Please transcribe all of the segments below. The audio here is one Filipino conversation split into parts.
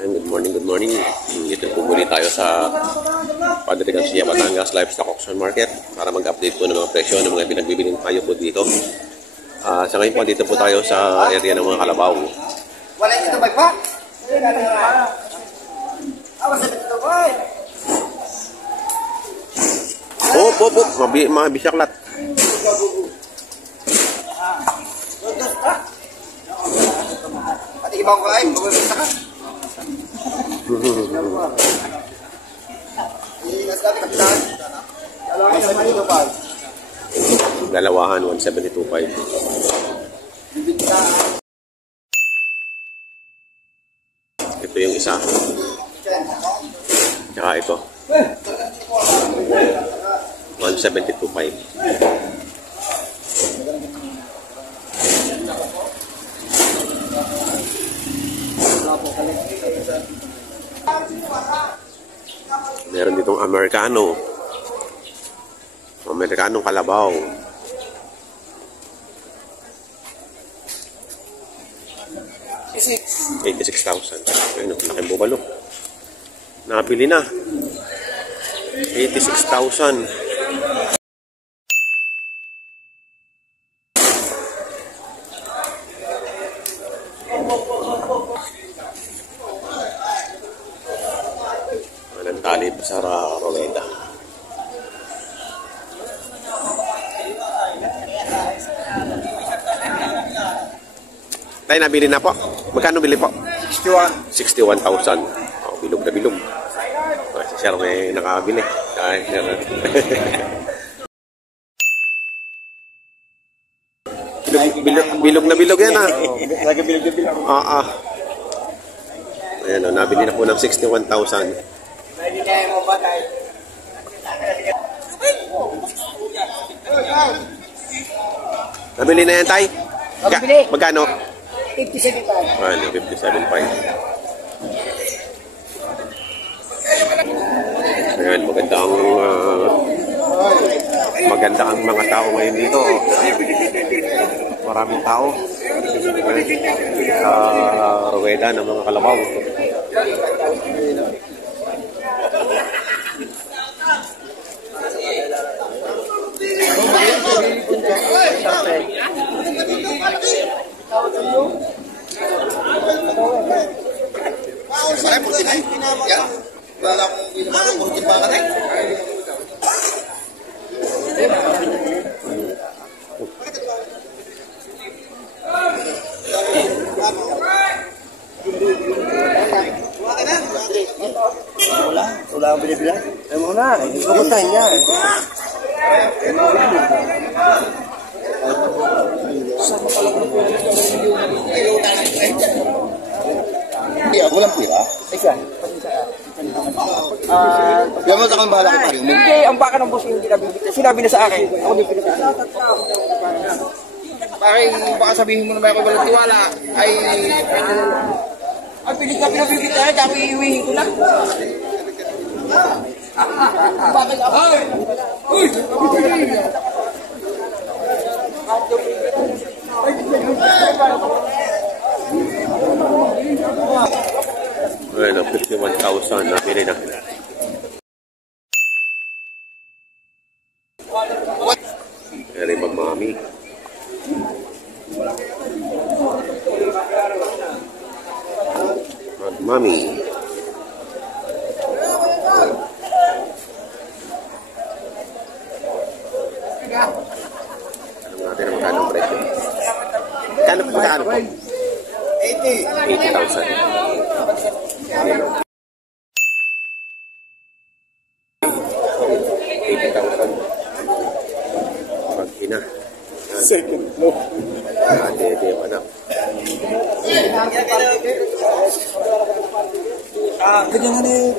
Good morning, good morning. Dito po muli tayo sa Padre Garcia, Batangas Livestock Auction Market para mag-update po ng mga presyo ng mga pinagbibiling tayo po dito. Sa ngayon po, dito po tayo sa area ng mga kalabaw. Wala ito ba pa? Mga bisaklat. At ibang ko ay, bumibisa ka. Dalawahan, 172.5. Ito yung isa. Tsaka ito. 172.5. Meron ditong Amerikano. Amerikanong kalabaw. 86,000. Ayun, laking bubalo. Nabili na. 86,000. Anong talib sa Rowenda. Tayo nabili na po. Magkano bili po? 61,000. Oh, bilog na bilog. Si Sir may nakabili. Bilog na bilog yan ah. Lagi bilog na bilog. Ayan o, nabili na po ng 61,000. Nabili na yan, Tay? Magkano? 57.5. Ano, 57.5. Ayan, maganda ang mga tao ngayon dito. Maraming tao sa ruweda ng mga kalabaw. Wala akong binamara, puhutin pa ka na eh. Wala akong binibila. Ayaw mo na, pupuntahin niya eh. Hindi, walang pira. Isa. Yan mo sa kang bahala ka tayo. Hindi, ang baka ng boss yung kinabibigay. Sinabi na sa akin. Ako din pinag-asa. Baka sabihin mo na may ako walang tiwala. Ay pilit ka pinabibigay tayo. Tapos iiwihin ko na. Bakit ako? Uy! Ayan, 51,000 nabili na. Ayan yung magmami. Magmami. Alam natin ang magkano presyo. Magkano po? 80,000. 80,000. Pag-ina. Second floor. Dede yung anak. Ganyan nga eh.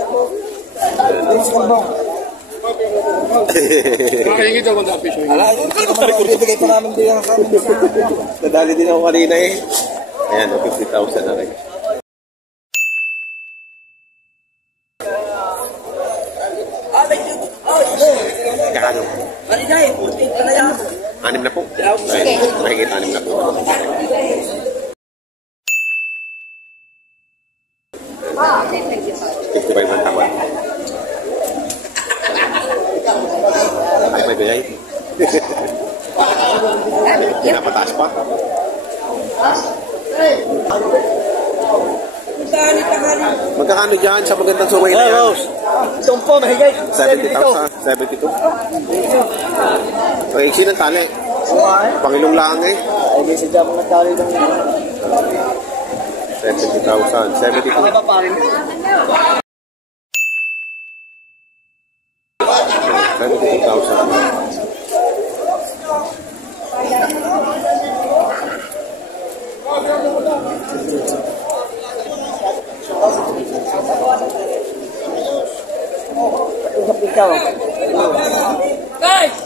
Ganyan sa kalbang. Makahingit ako ng piso. Bibigay pa namin din ang sabi. Nadali din ako kanina eh. Ayan, 50,000 na rin. Kakano? Anim na po. Sige. Mahigit 6 na po. 55 ang tawad. Ay, may gayay. Pinapataas pa. Magkakano dyan sa magandang sumay na yan? Tumpo, mahigay. 70,000, 72. Ang iksi ng tali. Pangilong lang eh. Ay, di sadya mga tali ng 70,000, 72. 72,000. usap ikaw.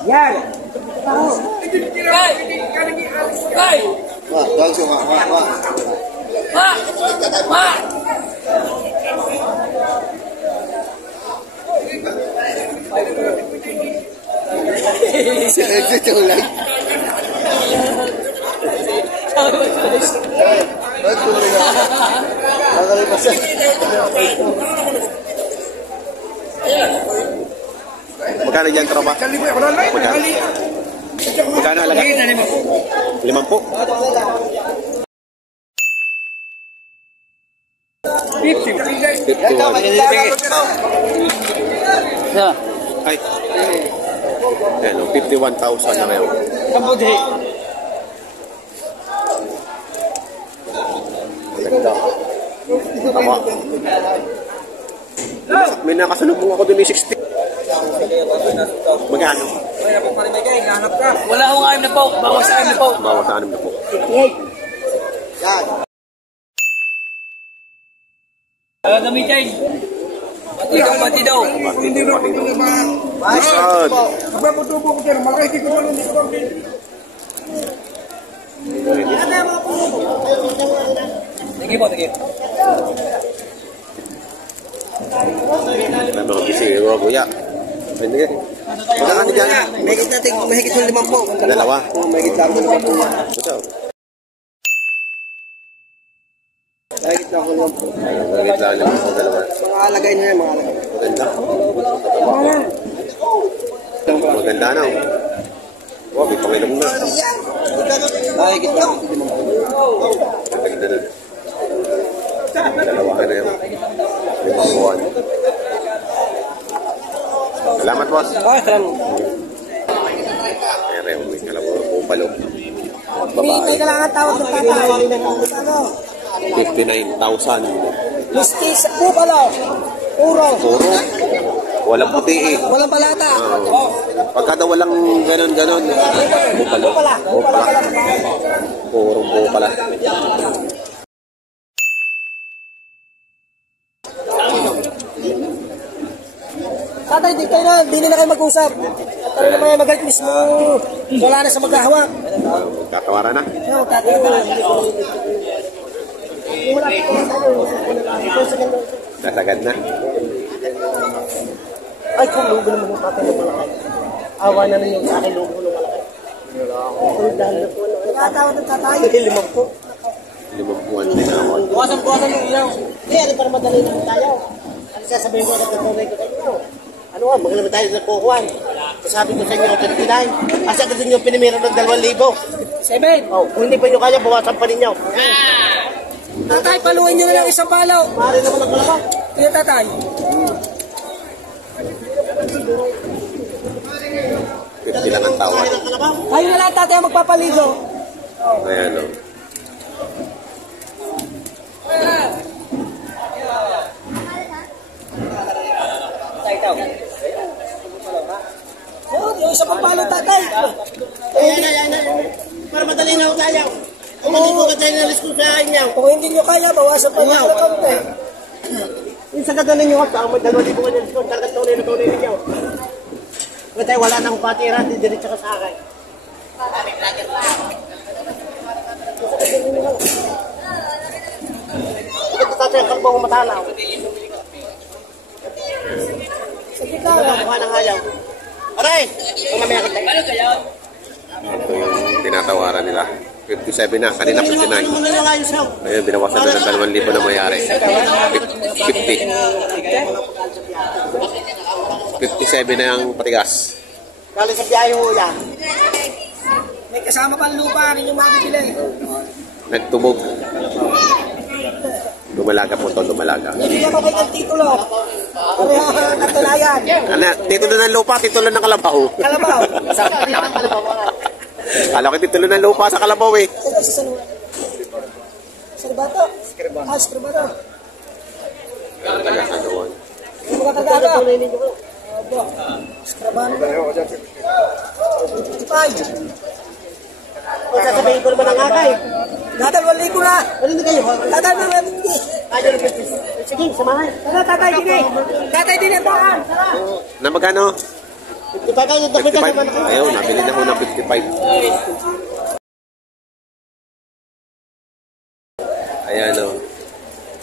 Yan. Langsung, Exit yung lang. Magkano dyan, tropa? Magkano? Magkano halaga? 5 po. 51. Ay. Yan, 51,000 na ngayon. Maganda. Tama. May nakasalubong ako dun yung 60. Magkano? Wala akong aim na po. Bawas aim na po. Bawas sa 6 na po. 58. Yan. Gamitin. Pati daw, pati daw. Pati daw. Isad. Sige po, sige. May mga bisi, kuya. Hindi ka. Magkano dyan? Mahigit natin, mahigit yung 5 po. Dalawa. Mahigit natin 5 po. Ito. Mahigit na ako 5 po. Magkano lang ako dalawa. Mga alagay na yan, mga alagay. Maganda. Maganda na. Wow, may pangilong na. Mahigit na ako 5 po. Maganda na. Dalawa ka na yun. 5 buwan. Salamat, boss. Pero may kalaburo po palo. Hinihintay ka lang ang tawag ng tatay. 59,000. Miski sa pupalo. Puro. Puro. Walang puti eh. Walang palata. Pagka daw walang ganon-ganon. Bupalo. Bupala. Puro bupala. Tatay, di kayo na, di na kayo mag-usap. Tayo na mga magalit mismo. Wala na sa maghahawak. Magkatawaran na. No, tatay. Nasagad na. Ay, kung lugo naman yung tatay ng malaki. Awa na rin yung sa akin lugo ng malaki. Nakatawa ng tatay. 5 po. 5 buwan din ako. Buwasan yung ilaw. Hindi, ano para madali naman tayo. Ano sasabihin ko na nagtutunay ko tayo? Ano nga, maganda naman tayo nagkukuhan. Sabi ko sa inyo, 39. Asa ka din yung pinimira ng 2,000. 7. Oh, kung hindi pa nyo kaya, bawasan pa ninyo. Tatay, paluin nyo na lang isang palaw. Maaari naman ang kalabaw. Kaya tatay. 50 lang ang tawad. Kayo na lang tatay ang magpapaligo. Ayan o. Yung isa pang palo tatay. Ayan. Para madali na ako tayo. Kung hindi ko ka tayo nalis ko sa inyo. Kung hindi nyo kaya, bawasan pa nyo na kami. Yung sa gadalan nyo ka, may 2,000 ka nalis ko, talagang tunay ninyo. Kung tayo wala nang patira, didiretso ka sa akin. Ito tatay ang kalbang matalaw. Sige ka. Mukha ng ayaw. Aray! Kung mamaya kita. Ito yung tinatawaran nila. 57 na. Kanina 59. Ayun, binawasan na ng 2,000 na mayari. 57 na yung patigas. Galing sa biyahe ho yan. May kasama pang lupa, ang inyong mabibili. Nagtubog. Lumalaga po ito, lumalaga. Hindi ako kayo ng titulo. Pareho ang katunayan. Ano, titulo ng lupa, titulo ng kalabaw. Kalabaw. Kala ko titulo ng lupa sa kalabaw eh. Ito sa Skribato. Ah, Skribato. Talaga, ano one. Yung mga kagada. Opo. Skribato. 55. O sasabihin ko naman ang akay. Dadalawang libo na. Ano na kayo? Tatay na lang. Ayaw na kayo. Sige, samahan. Tara, tatay din eh. Tatay din eh, baan. Na magkano? 55 kayo, tapos ka 55. naman. Ayaw, nabili na ho ng 55. Ayan o.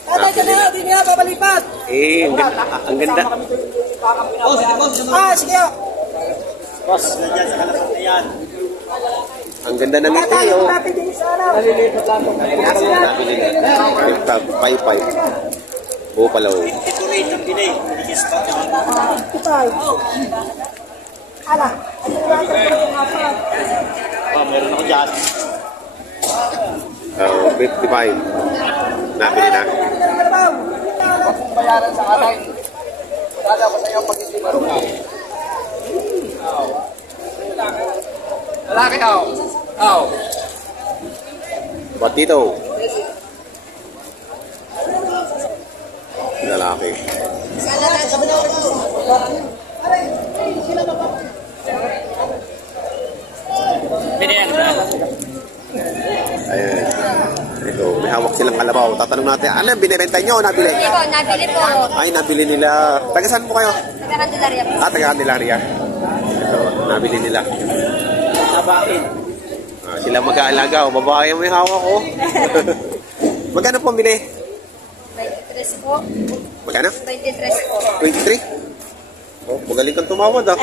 Tatay ka na, hindi nga babalipat. Eh, ang ganda. Ang ganda. Ah, sige. Ang ganda ng ngiti Tatay, oh. natin din sa araw. Nalilipat lang. Nabili na. 55. Bupalaw. 55. Ala. Meron ako dyan. 55. Nabili na. Bayaran sa katay. Wala ko sa iyo pag hindi marunong. Lalaki ako. Ako. Ba't dito? Lalaki. Ayan. Ito, may hawak silang kalabaw. Tatanong natin, ano yung binibenta nyo o nabili? Hindi po, nabili po. Ay, nabili nila. Taga saan po kayo? Taga Candelaria po. Taga Candelaria. Ito, nabili nila. Sila mag-aalaga. O, babae mo yung hawak ko. Magkano po bili? 23 po. Magkano? 23 po. 23? Oh, magaling kang tumawad ah.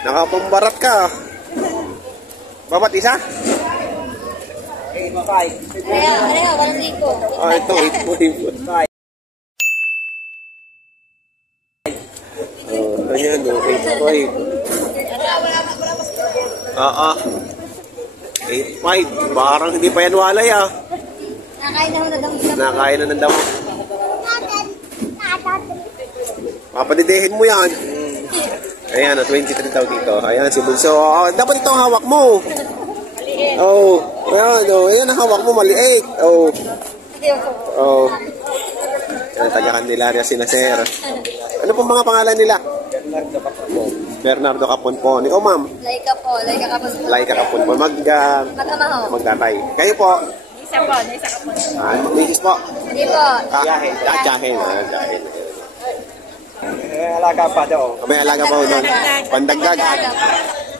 Nakapambarat ka. Babat isa? Pareho, walang ligo. Ah, ito, 8.5. Ayan, 8.5. Ah. 8.5. Parang hindi pa yan walay ah. Nakain na ho na daw sila. Nakain na ng damo. Papadidehin mo yan. Ayan, 23 daw dito. Ayan, si Bunso. Oh, dapat ito ang hawak mo. Oh, ayan, ayan ang hawak mo, maliit. Oh. Oh. Ayan, taga Candelaria sila, sir. Ano pong mga pangalan nila? Bernardo Caponpon. Oh, ma'am. Laika po, Laika kapos po. Laika Caponpon. Mag-ama ho. Magtatay. Kayo po? Isa po, Laika kapos. Misis po? Hindi po. Tiyahin. Tiyahin. Tiyahin. Alaga pa daw. May alaga pa ho doon. Pandagdag.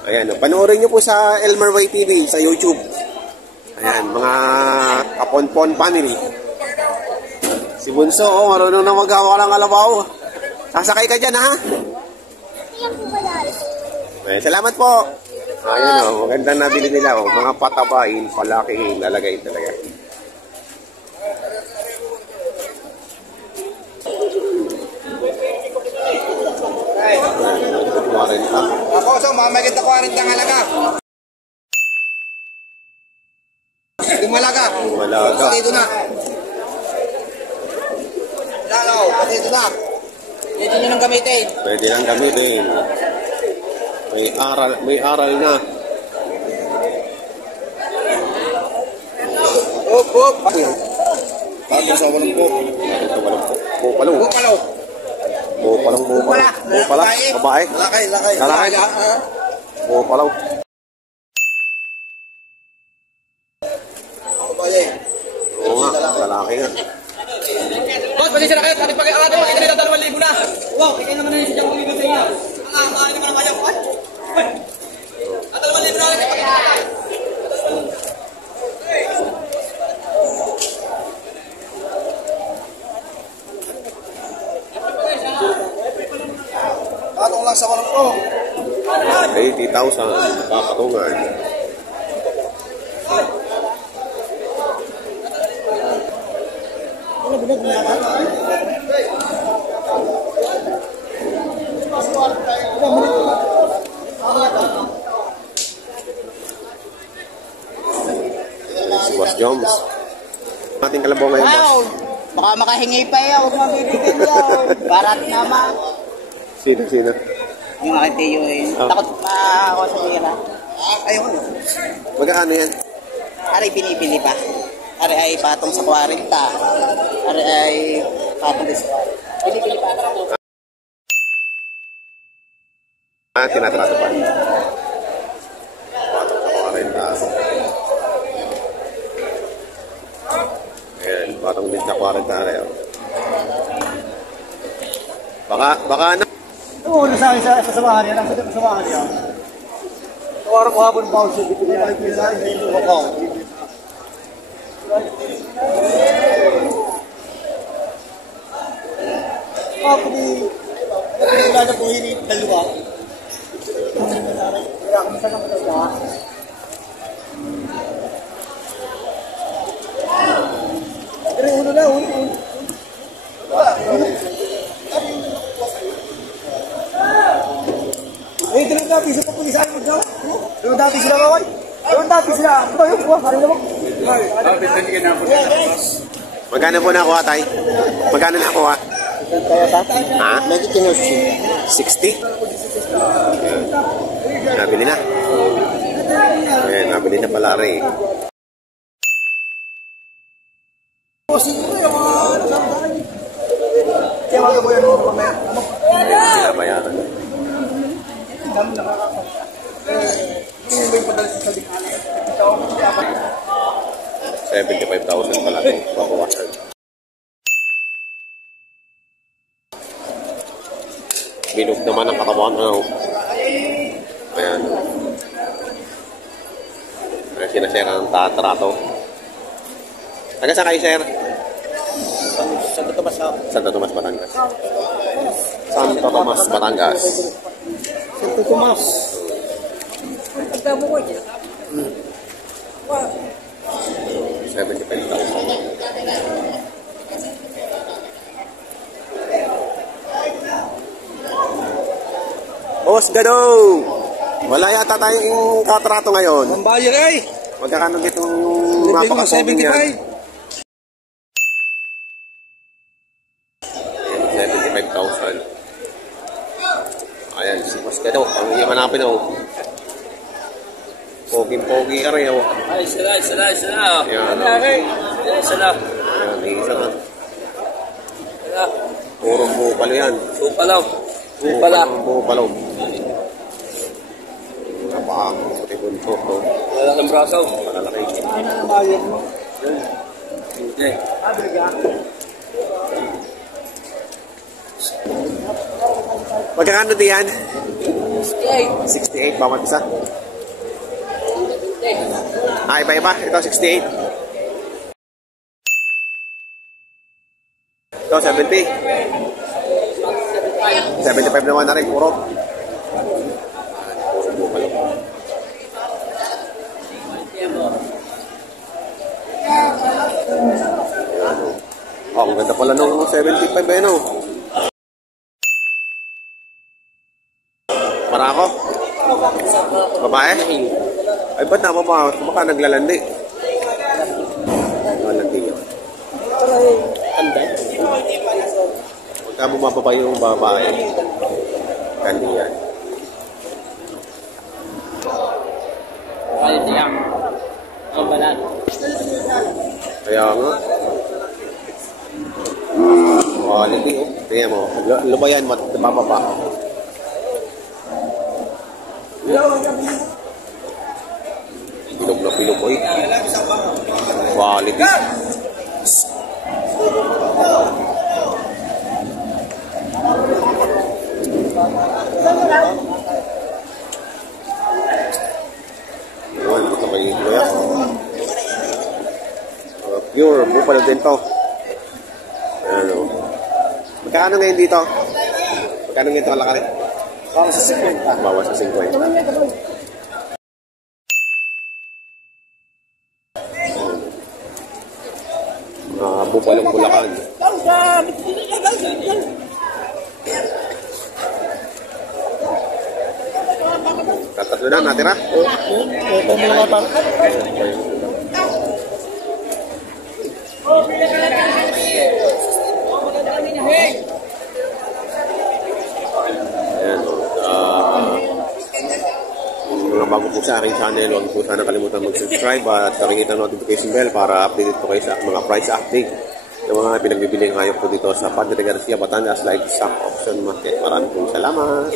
Ayan, panoorin nyo po sa Elmer Way TV sa YouTube. Ayan, mga Kaponpon family. Si Bunso, oh, marunong na mag-hawa ng kalabaw. Sasakay ka dyan, ha? Ayan, salamat po. Ayan, oh, magandang nabili nila, oh. Mga patabain, palakihin, lalagay talaga. Ako, so, mamagit na 40 ang halaga. Lumalaga. Lumalaga. Dito na. Lalaw, dito na. Dito nyo nang gamitin. Pwede lang gamitin. May aral na. Hop, hop. Tapos sa walang po. Ito walang po. Bupalaw. Bupalaw. Bupalaw. Bupalaw. Babae. Lalaki. Lalaki. Bupalaw. Babae. Oo nga, lalaki nga. Boss, pasensya na kayo. Ating pag-aawatan, makita nila 2,000 na. Wow, ikaw naman na yung sidyang umigot sa inyo. Ang naman ang kaya ko. At 2,000 na ulit. Patong lang sa walang po. 80,000 papatungan. Si Boss Joms. Ating kalabaw ngayon, boss. Baka makahingi pa yan, huwag mabibigyan yan. Barat naman. Sino? Yung aking tiyo eh. Oh. Takot pa ako sa tira. Ayoko na. Magkano yan? Ari binibili pa. Ari ay patong sa 40. Ari ay patong sa 40. Binibili pa ako. Tinatrato pa. Patong sa 40. Ayan, patong din sa 40 araw. Baka ano? Oo, sa akin sa samahan niya. Nasa samahan niya. Tawaran ko hapon pa siya. Dito na ako. Ako di... Wala na po hindi dalawa. Wala kami sa nang dalawa. Pero uno na, uno. Eh, dalawang dati sila pa pulisan mo daw. Dalawang dati sila kaway. Dalawang dati sila. Ito yung buwan, kaya naman. Magkano po nakuha, tay? Magkano nakuha? Ha? Medyo kinusi. 60? Ayan. Nabili na. Ayan, nabili na pala rin. Binabayaran. $75,000 pala ito. Babawasan. Binog naman ang katawan. Ano? Ayan. Ayan, sinasera ng tatrato. Taga saan kayo, sir? Santo Tomas ako. Santo Tomas, Batangas. Santo Tomas, Batangas. Santo Tomas. 75,000. Boss, gado! Wala yata tayong katrato ngayon. Ang bayar ay. Magkakano dito Libre mo 75. 75,000. Ayan, si Boss gado. Ang imanapin ako. Poging-pogi ka rin ako. Ay, sila. Ayan. Sila. Ayan, isa na. Sila. Purong bupalo yan. Upalaw. Bupalo. Napakang puti buntot, no? Wala ng braso. Malalaki. Ang bayar mo. Hindi. Magkakano din yan? 68. 68, bawat isa. Iba-iba. Ito, 68. Ito, 70. 75 naman na rin, puro. Puro bupalo. Oh, ang ganda pala nung 75 eh, no? Para ako? Babae? Ay, ba't na pa? Baka naglalandi. Naglalandi yun. Pagka bumababa yung babae, kandi yan. Ay, tiyang. Ang balat. Kaya nga. Quality, oh. Tingnan mo. Lumayan, bababa. Pilog na pilog, oy. Quality. Yun, ito kay Kuya. Pure, bupalo din to. Ano? Magkano ngayon dito? Magkano ngayon ito kalakari? Bawas sa 50. Bawas sa 50. Bupalong, Bulacan. Tatatlo na, natira. Ito mo lang pa. Ayan. Mga bago po sa aking channel, huwag po sana kalimutan mag-subscribe at pakinggan ang notification bell para updated po kayo sa mga price update ng mga pinagbibiling hayop po dito sa Padre Garcia, Batangas Livestock Auction Market. Maraming salamat!